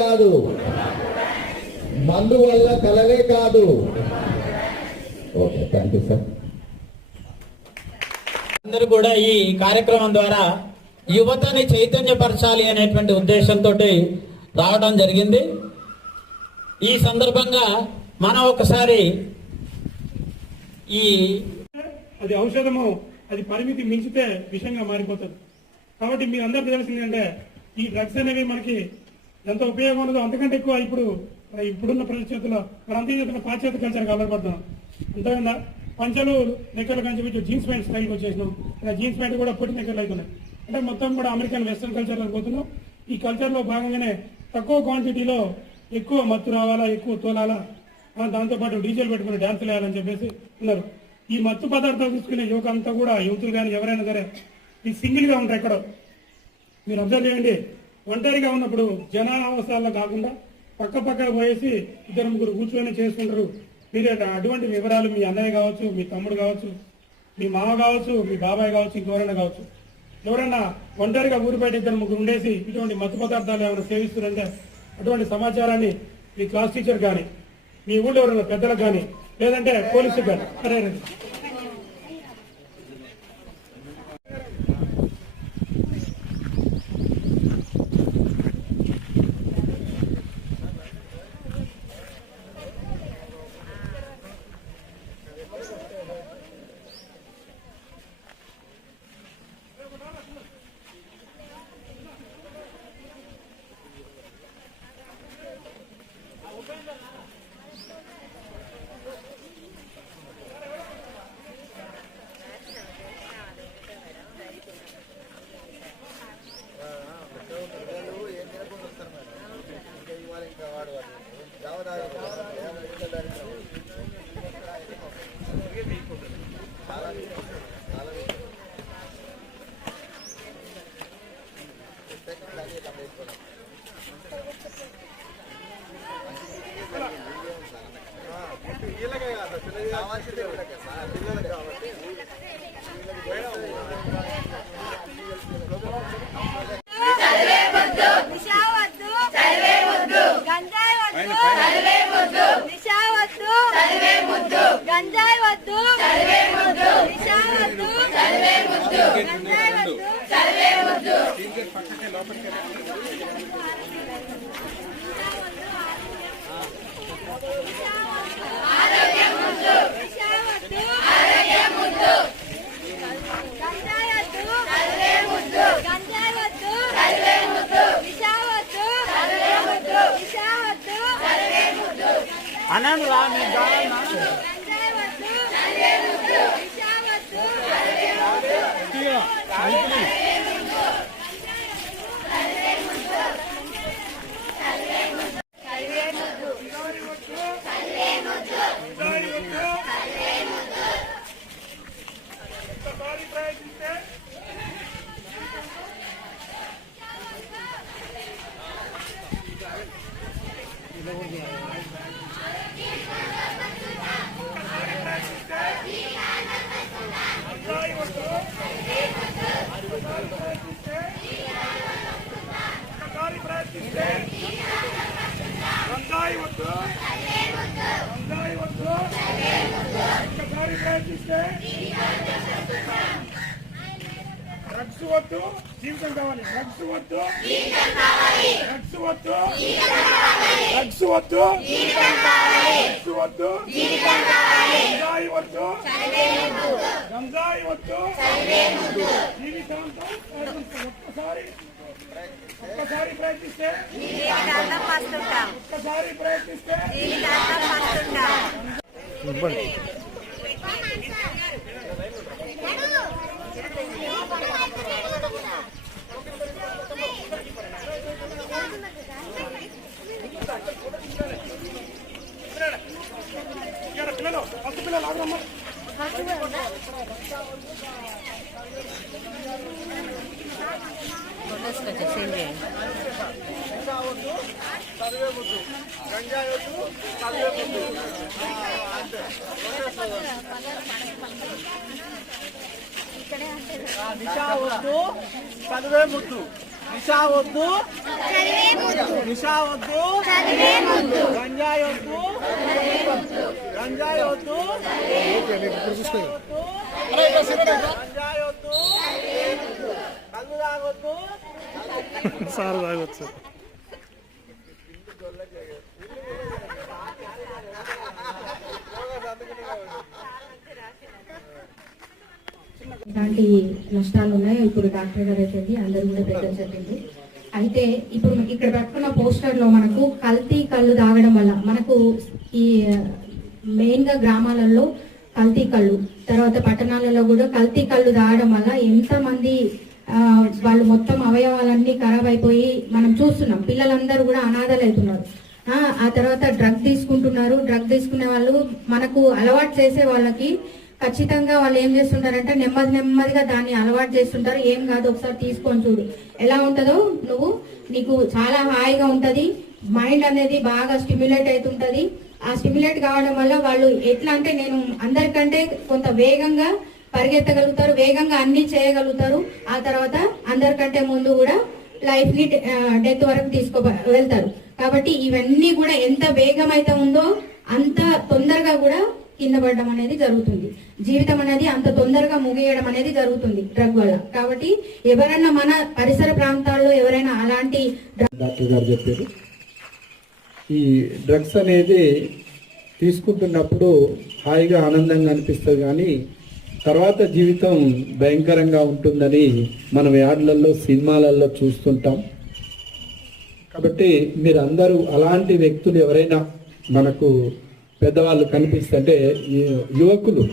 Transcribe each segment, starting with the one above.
కాదు. మందు వల్ల కలలే కాదు. ఓకే థ్యాంక్ యూ సార్ అందరూ కూడా ఈ కార్యక్రమం ద్వారా యువతని చైతన్యపరచాలి అనేటువంటి ఉద్దేశంతో రావడం జరిగింది. ఈ సందర్భంగా మనం ఒకసారి ఈ అది ఔషధము అది పరిమితి మించితే విషంగా మారిపోతుంది. కాబట్టి మీ అందరికీ తెలిసింది అంటే ఈ డ్రగ్స్ అనేవి మనకి ఎంత ఉపయోగం ఉన్నదో అంతకంటే ఎక్కువ ఇప్పుడు ఇప్పుడున్న పరిస్థితుల్లో మన అంతే చేస్తున్న పాశ్చాత్య కల్చర్కి అలవడతాం అంతేనా పంచలు నెక్కలు కంచి వచ్చి జీన్స్ ప్యాంట్ స్టైల్కి వచ్చేసినాం. ఇలా జీన్స్ ప్యాంట్ కూడా పొట్టి నెక్కలు అవుతున్నాయి అంటే మొత్తం కూడా అమెరికన్ వెస్ట్రన్ కల్చర్లో పోతున్నాం. ఈ కల్చర్లో భాగంగానే తక్కువ క్వాంటిటీలో ఎక్కువ మత్తు రావాలా ఎక్కువ తోలాలా ఆ, దాంతోపాటు డీజిల్ పెట్టుకుని డ్యాన్సులు వేయాలని చెప్పేసి ఉన్నారు. ఈ మత్తు పదార్థాలు తీసుకునే యువక అంతా కూడా యువతులు కానీ ఎవరైనా సరే ఈ సింగిల్గా ఉంటారు ఎక్కడో. మీరు అబ్జర్వ్ చేయండి. ఒంటరిగా ఉన్నప్పుడు జనావసరాల్లో కాకుండా పక్క పక్క పోయేసి ఇద్దరు ముగ్గురు కూర్చొని చేసుకుంటారు మీరు అటువంటి వివరాలు మీ అన్నయ్య కావచ్చు మీ తమ్ముడు కావచ్చు మీ మామ కావచ్చు మీ బాబాయ్ కావచ్చు ఇంకెవరైనా కావచ్చు. ఎవరన్నా ఒంటరిగా ఊరి బయట ఇద్దరు ముగ్గురు ఉండేసి ఇటువంటి మత్తు పదార్థాలు ఏమైనా సేవిస్తున్నారంటే అటువంటి సమాచారాన్ని మీ క్లాస్ టీచర్ కానీ మీ ఊళ్ళో ఎవరైనా పెద్దలకు కానీ లేదంటే పోలీసుకు కానీ సరేనండి గంజాయి వద్దు చదివే ముద్దు నిషా వద్దు చదివే ముద్దు గంజాయి వద్దు చదివే ముద్దు నిషా వద్దు చదివే ముద్దు గంజాయి వద్దు చదివే ముద్దు ఆరోగ్యం ముద్దు నిషా వద్దు ఆరోగ్యం ముద్దు గంజాయి వద్దు చదివే ముద్దు గంజాయి వద్దు చదివే ముద్దు నిషా వద్దు చదివే ముద్దు నిషా వద్దు చదివే ముద్దు అనండి రా మీ గంజాయి వద్దు చదివే ముద్దు నిషా వద్దు చదివే ముద్దు చదివే ముద్దు ఒక్కసారి ప్రయత్నిస్తే ఒక్కసారి ప్రయత్నిస్తే గంజాయి వద్దు గంజాయి వద్దు ఒక్కసారి ప్రయత్నిస్తే డ్రగ్స్ వద్దు జీవితం కావాలి డ్రగ్స్ వద్దు డ్రగ్స్ వద్దు డ్రగ్స్ వద్దు డ్రగ్స్ వద్దు గంజాయి వద్దు గంజాయి వద్దు జీవితాంతం ప్రయత్నిస్తాం. ఒక్కసారి ఒక్కసారి ప్రయత్నిస్తే ఒక్కసారి ప్రయత్నిస్తే జీవితాంతం పస్తుంటాం ఇక్కడ పిల్లలు పసి పిల్లలు ఆగమ్మా చదివే ముద్దు నిషా వద్దు నిషా వద్దు గంజాయి వద్దు గంజాయి వద్దు గంజాయి వద్దు కళ్ళు తాగొద్దు సార్ తాగొచ్చు ఇలాంటి నష్టాలు ఉన్నాయి ఇప్పుడు డాక్టర్ గారు అయితే అందరూ కూడా పెట్టడం జరిగింది. అయితే ఇప్పుడు ఇక్కడ పెట్టుకున్న పోస్టర్లో మనకు కల్తీ కళ్ళు తాగడం వల్ల మనకు ఈ మెయిన్గా గ్రామాలలో కల్తీ కళ్ళు తర్వాత పట్టణాలలో కూడా కల్తీ కళ్ళు తాగడం వల్ల ఎంత మంది వాళ్ళు మొత్తం అవయవాలన్నీ ఖరాబ్ అయిపోయి మనం చూస్తున్నాం. పిల్లలందరూ కూడా అనాథలు అవుతున్నారు. ఆ, తర్వాత డ్రగ్ తీసుకుంటున్నారు. డ్రగ్ తీసుకునే వాళ్ళు మనకు అలవాటు చేసే వాళ్ళకి ఖచ్చితంగా వాళ్ళు ఏం చేస్తుంటారంటే నెమ్మది నెమ్మదిగా దాన్ని అలవాటు చేస్తుంటారు. ఏం కాదు ఒకసారి తీసుకొని చూడు. ఎలా ఉంటుందో నువ్వు నీకు చాలా హాయిగా ఉంటుంది. మైండ్ అనేది బాగా స్టిమ్యులేట్ అవుతుంటది. స్టిమ్యులేట్ కావడం వల్ల వాళ్ళు ఎట్లా అంటే నేను అందరికంటే కొంత వేగంగా పరిగెత్తగలుగుతారు వేగంగా అన్ని చేయగలుగుతారు. ఆ తర్వాత అందరికంటే ముందు కూడా లైఫ్ని డెత్ వరకు తీసుకో వెళ్తారు. కాబట్టి ఇవన్నీ కూడా ఎంత వేగం అయితే ఉందో అంత తొందరగా కూడా కింద పడడం అనేది జరుగుతుంది. జీవితం అనేది అంత తొందరగా ముగియడం అనేది జరుగుతుంది డ్రగ్ వల్ల. కాబట్టి ఎవరైనా మన పరిసర ప్రాంతాల్లో ఎవరైనా అలాంటి డాక్టర్ గారు చెప్పారు ఈ డ్రగ్స్ అనేది తీసుకుంటున్నప్పుడు హాయిగా ఆనందంగా అనిపిస్తుంది కానీ తర్వాత జీవితం భయంకరంగా ఉంటుందని మనం యాడ్లలో సినిమాలలో చూస్తుంటాం. కాబట్టి మీరు అందరూ అలాంటి వ్యక్తులు ఎవరైనా మనకు పెద్దవాళ్ళు కనిపిస్తుంటే యువకులు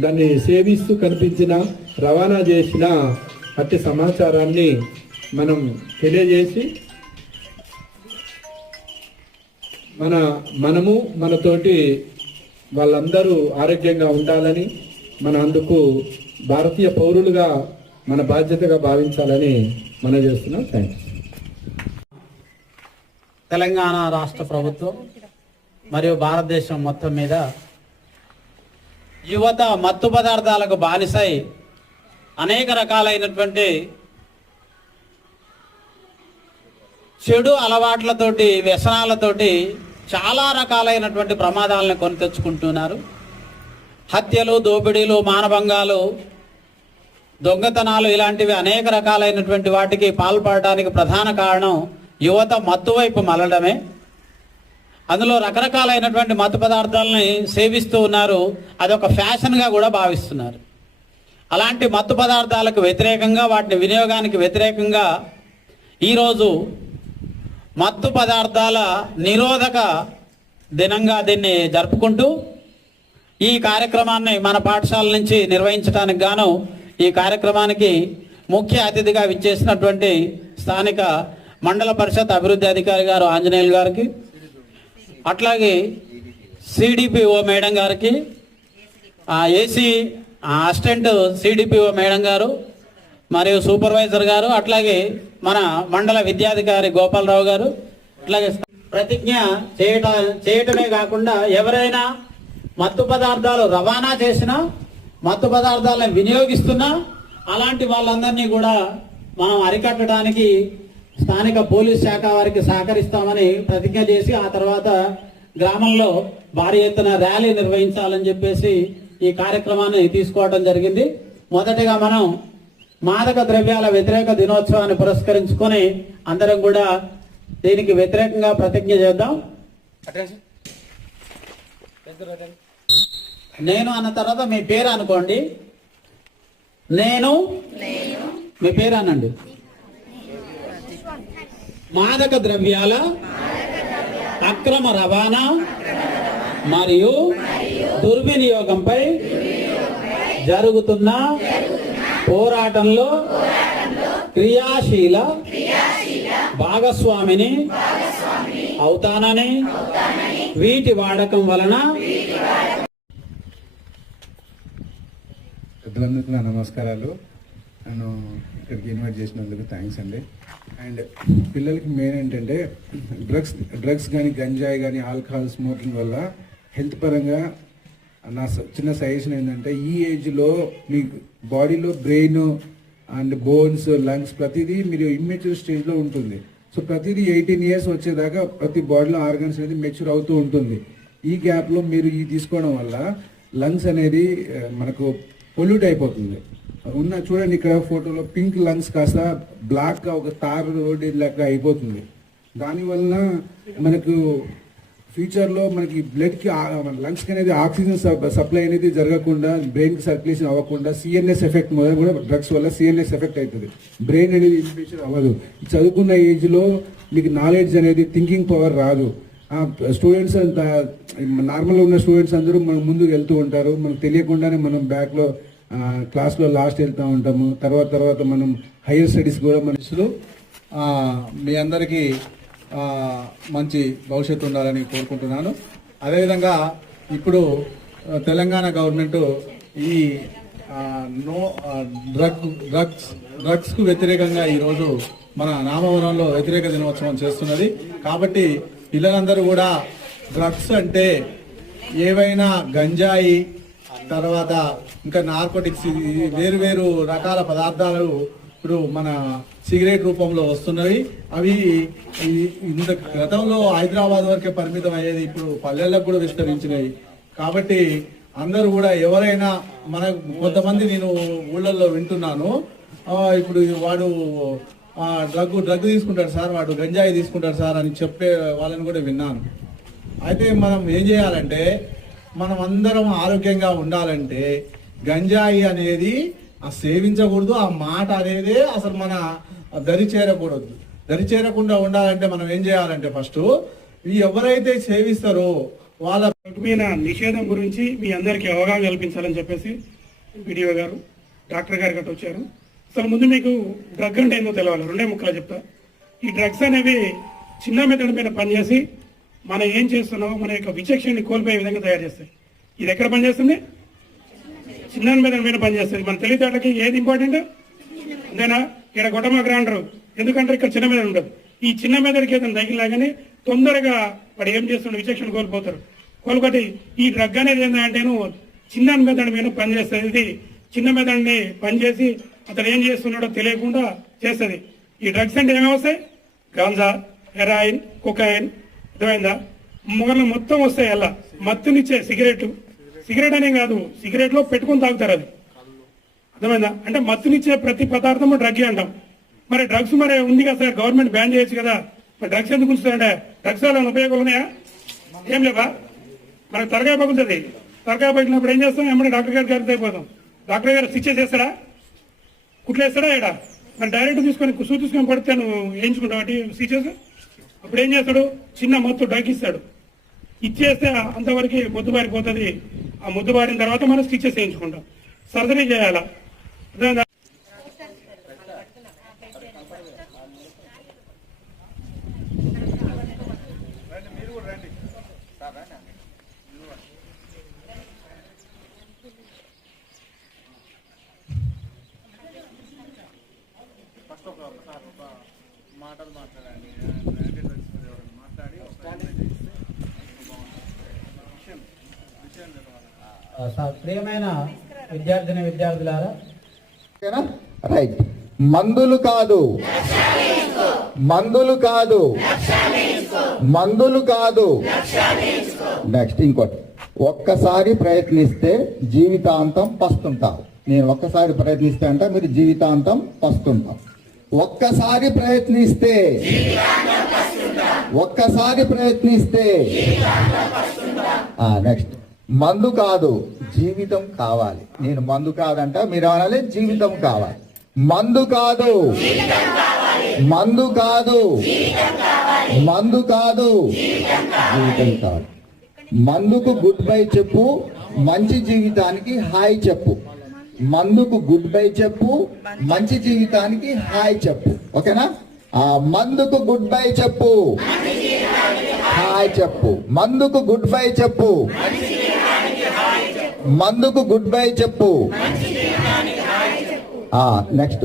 దాన్ని సేవిస్తూ కనిపించిన రవాణా చేసిన అట్టి సమాచారాన్ని మనం తెలియజేసి మన మనము మనతోటి వాళ్ళందరూ ఆరోగ్యంగా ఉండాలని మన అందుకు భారతీయ పౌరులుగా మన బాధ్యతగా భావించాలని మనం చేస్తున్నాం. థ్యాంక్స్ తెలంగాణ రాష్ట్ర ప్రభుత్వం మరియు భారతదేశం మొత్తం మీద యువత మత్తు పదార్థాలకు బానిసై అనేక రకాలైనటువంటి చెడు అలవాట్లతోటి వ్యసనాలతోటి చాలా రకాలైనటువంటి ప్రమాదాలను కొని తెచ్చుకుంటున్నారు. హత్యలు దోపిడీలు మానభంగాలు దొంగతనాలు ఇలాంటివి అనేక రకాలైనటువంటి వాటికి పాల్పడడానికి ప్రధాన కారణం యువత మత్తు వైపు అందులో రకరకాలైనటువంటి మత్తు పదార్థాలని సేవిస్తూ ఉన్నారు. అదొక ఫ్యాషన్గా కూడా భావిస్తున్నారు. అలాంటి మత్తు పదార్థాలకు వ్యతిరేకంగా వాటిని వినియోగానికి వ్యతిరేకంగా ఈరోజు మత్తు పదార్థాల నిరోధక దినంగా దీన్ని జరుపుకుంటూ ఈ కార్యక్రమాన్ని మన పాఠశాల నుంచి నిర్వహించడానికి గాను ఈ కార్యక్రమానికి ముఖ్య అతిథిగా విచ్చేసినటువంటి స్థానిక మండల పరిషత్ అభివృద్ధి అధికారి గారు ఆంజనేయులు గారికి అట్లాగే సిడిపిఓ మేడం గారికి ఏసీ అసిస్టెంట్ సిడిపిఓ మేడం గారు మరియు సూపర్వైజర్ గారు అట్లాగే మన మండల విద్యాధికారి గోపాలరావు గారు. అట్లాగే ప్రతిజ్ఞ చేయట చేయటమే కాకుండా ఎవరైనా మత్తు పదార్థాలు రవాణా చేసినా మత్తు పదార్థాలను వినియోగిస్తున్నా అలాంటి వాళ్ళందరినీ కూడా మనం అరికట్టడానికి స్థానిక పోలీస్ శాఖ వారికి సహకరిస్తామని ప్రతిజ్ఞ చేసి ఆ తర్వాత గ్రామంలో భారీ ఎత్తున ర్యాలీ నిర్వహించాలని చెప్పేసి ఈ కార్యక్రమాన్ని తీసుకోవడం జరిగింది. మొదటిగా మనం మాదక ద్రవ్యాల వ్యతిరేక దినోత్సవాన్ని పురస్కరించుకొని అందరం కూడా దీనికి వ్యతిరేకంగా ప్రతిజ్ఞ చేద్దాం. నేను అన్న తర్వాత మీ పేరు అనుకోండి. నేను మీ పేరు అనండి. మాదక ద్రవ్యాల అక్రమ రవాణా మరియు దుర్వినియోగంపై జరుగుతున్న పోరాటంలో క్రియాశీల భాగస్వామిని అవుతానని వీటి వాడకం వలన పెద్దలందరికీ నా నమస్కారాలు. నన్ను ఇక్కడికి ఇన్వైట్ చేసినందుకు థ్యాంక్స్ అండి. అండ్ పిల్లలకి మెయిన్ ఏంటంటే డ్రగ్స్ డ్రగ్స్ కానీ గంజాయి కానీ ఆల్కహాల్ స్మోకింగ్ వల్ల హెల్త్ పరంగా నా చిన్న సజెషన్ ఏంటంటే ఈ ఏజ్లో మీ బాడీలో బ్రెయిన్ అండ్ బోన్స్ లంగ్స్ ప్రతిదీ మీరు ఇమ్మెచ్యూర్ స్టేజ్లో ఉంటుంది. సో ప్రతిదీ ఎయిటీన్ ఇయర్స్ వచ్చేదాకా ప్రతి బాడీలో ఆర్గన్స్ అనేది మెచ్యూర్ అవుతూ ఉంటుంది. ఈ గ్యాప్లో మీరు ఈ తీసుకోవడం వల్ల లంగ్స్ అనేది మనకు పొల్యూట్ అయిపోతుంది. ఉన్న చూడండి ఇక్కడ ఫోటోలో పింక్ లంగ్స్ కాస్త బ్లాక్గా ఒక తార్ రోడ్ లెక్క అయిపోతుంది. దానివల్ల మనకు ఫ్యూచర్లో మనకి బ్లడ్కి లంగ్స్కి అనేది ఆక్సిజన్ సప్లై అనేది జరగకుండా బ్రెయిన్కి సర్క్యులేషన్ అవ్వకుండా సిఎన్ఎస్ ఎఫెక్ట్ మొదలు కూడా డ్రగ్స్ వల్ల సిఎన్ఎస్ ఎఫెక్ట్ అవుతుంది బ్రెయిన్ అనేది ఇన్ఫెక్షన్ అవ్వదు. చదువుకున్న ఏజ్లో మీకు నాలెడ్జ్ అనేది థింకింగ్ పవర్ రాదు. స్టూడెంట్స్ నార్మల్గా ఉన్న స్టూడెంట్స్ అందరూ మనం ముందుకు వెళ్తూ ఉంటారు. మనకు తెలియకుండానే మనం బ్యాక్లో క్లాస్లో లాస్ట్ వెళ్తూ ఉంటాము. తర్వాత తర్వాత మనం హైయర్ స్టడీస్ కూడా మనసులో మనుషులు మీ అందరికీ మంచి భవిష్యత్తు ఉండాలని కోరుకుంటున్నాను. అదేవిధంగా ఇప్పుడు తెలంగాణ గవర్నమెంట్ ఈ నో డ్రగ్ డ్రగ్స్ డ్రగ్స్కు వ్యతిరేకంగా ఈరోజు మన నామవరంలో వ్యతిరేక దినోత్సవం చేస్తున్నది. కాబట్టి పిల్లలందరూ కూడా డ్రగ్స్ అంటే ఏవైనా గంజాయి తర్వాత ఇంకా నార్కోటిక్స్ వేరు వేరు రకాల పదార్థాలు ఇప్పుడు మన సిగరెట్ రూపంలో వస్తున్నవి. అవి ఇంత గతంలో హైదరాబాద్ వరకే పరిమితం అయ్యేది ఇప్పుడు పల్లెలకు కూడా విస్తరించినవి. కాబట్టి అందరూ కూడా ఎవరైనా మన కొంతమంది నేను ఊళ్ళల్లో వింటున్నాను. ఇప్పుడు వాడు డ్రగ్ డ్రగ్ తీసుకుంటాడు సార్ వాడు గంజాయి తీసుకుంటాడు సార్ అని చెప్పే వాళ్ళని కూడా విన్నాను. అయితే మనం ఏం చేయాలంటే మనం అందరం ఆరోగ్యంగా ఉండాలంటే గంజాయి అనేది ఆ సేవించకూడదు ఆ మాట అనేది అసలు మన దరి చేరకూడదు. దరి చేరకుండా ఉండాలంటే మనం ఏం చేయాలంటే ఫస్ట్ ఎవరైతే సేవిస్తారో వాళ్ళ మీద నిషేధం గురించి మీ అందరికీ అవగాహన కల్పించాలని చెప్పేసి వీడియో గారు డాక్టర్ గారు గట్ట వచ్చారు. అసలు ముందు మీకు డ్రగ్ అంటే ఏందో తెలవాలి రెండే ముక్కలు చెప్తా. ఈ డ్రగ్స్ అనేవి చిన్న మెథడ్ మీద పనిచేసి మనం ఏం చేస్తున్నామో మన యొక్క విచక్షణని కోల్పోయే విధంగా తయారు చేస్తాయి. ఇది ఎక్కడ పనిచేస్తుంది? చిన్న మీద మీద పనిచేస్తుంది మన తెలివితేటలకి ఏది ఇంపార్టెంట్ అంతేనా? ఇక్కడ గొడవ గ్రాండరు ఎందుకంటే ఇక్కడ చిన్న మెదడు ఉండదు. ఈ చిన్న మెదడుకి ఏదైనా తగిలినా తొందరగా వాడు ఏం చేస్తుండే విచక్షణ కోల్పోతారు. కోలుకొట్టి ఈ డ్రగ్ అనేది ఏంటంటేను చిన్న మెదడు మీద పనిచేస్తుంది. ఇది చిన్న మెదడుని పనిచేసి అతను ఏం చేస్తున్నాడో తెలియకుండా చేస్తుంది. ఈ డ్రగ్స్ అంటే ఏమేమి వస్తాయి? గాంజా హెరాయిన్ కుకాయిన్ అర్థమైందా? మొగలు మొత్తం వస్తాయి అలా. మత్తునిచ్చే సిగరెట్ సిగరెట్ అనే కాదు సిగరెట్లో పెట్టుకొని తాగుతారు అది. అర్థమైందా? అంటే మత్తునిచ్చే ప్రతి పదార్థము డ్రగ్ అంటాం. మరి డ్రగ్స్ మరి ఉంది కదా సార్? గవర్నమెంట్ బ్యాన్ చేయొచ్చు కదా? మరి డ్రగ్స్ ఎందుకు ఉంచుతారంటే డ్రగ్స్ వల్ల ఉపయోగాలు ఉన్నాయా? ఏం లేవా? మనకు తరగా పగులుతుంది తరగా పగిలినప్పుడు ఏం చేస్తాం? ఏమంటే డాక్టర్ గారి గారికి అయిపోతాం డాక్టర్ గారు శిక్ష చేస్తారా కుట్లేస్తాడా ఇక్కడ మరి డైరెక్ట్ తీసుకొని సూ తీసుకొని పడితే నువ్వు వేయించుకుంటావు అటు స్టిచెస్ అప్పుడు ఏం చేస్తాడు? చిన్న మత్తు డ్రగ్ ఇస్తాడు. ఇచ్చేస్తే అంతవరకు పొద్దుబారిపోతుంది ఆ ముద్దు బారిన తర్వాత మనం స్టిచెస్ వేయించుకుంటాం. సర్జరీ చేయాలా? ప్రియమైన విద్యార్థిని విద్యార్థులారా. రైట్ మందులు కాదు. మందులు కాదు. మందులు కాదు. నెక్స్ట్ ఇంకోటి. ఒక్కసారి ప్రయత్నిస్తే జీవితాంతం పస్తుంటావు. నేను ఒక్కసారి ప్రయత్నిస్తే అంటే మీరు జీవితాంతం పస్తుంటాం ఒక్కసారి ప్రయత్నిస్తే ఒక్కసారి ప్రయత్నిస్తే నెక్స్ట్ మందు కాదు జీవితం కావాలి. నేను మందు కాదంట మీరు అనాలి జీవితం కావాలి. మందు కాదు. మందు కాదు. మందు కాదు. జీవితం కాదు. మందుకు గుడ్ బై చెప్పు మంచి జీవితానికి హాయ్ చెప్పు. మందుకు గుడ్ బై చెప్పు మంచి జీవితానికి హాయ్ చెప్పు. ఓకేనా? ఆ మందుకు గుడ్ బై చెప్పు. హాయ్ చెప్పు. మందుకు గుడ్ బై చెప్పు. మందుకు గుడ్ బై చెప్పు. నెక్స్ట్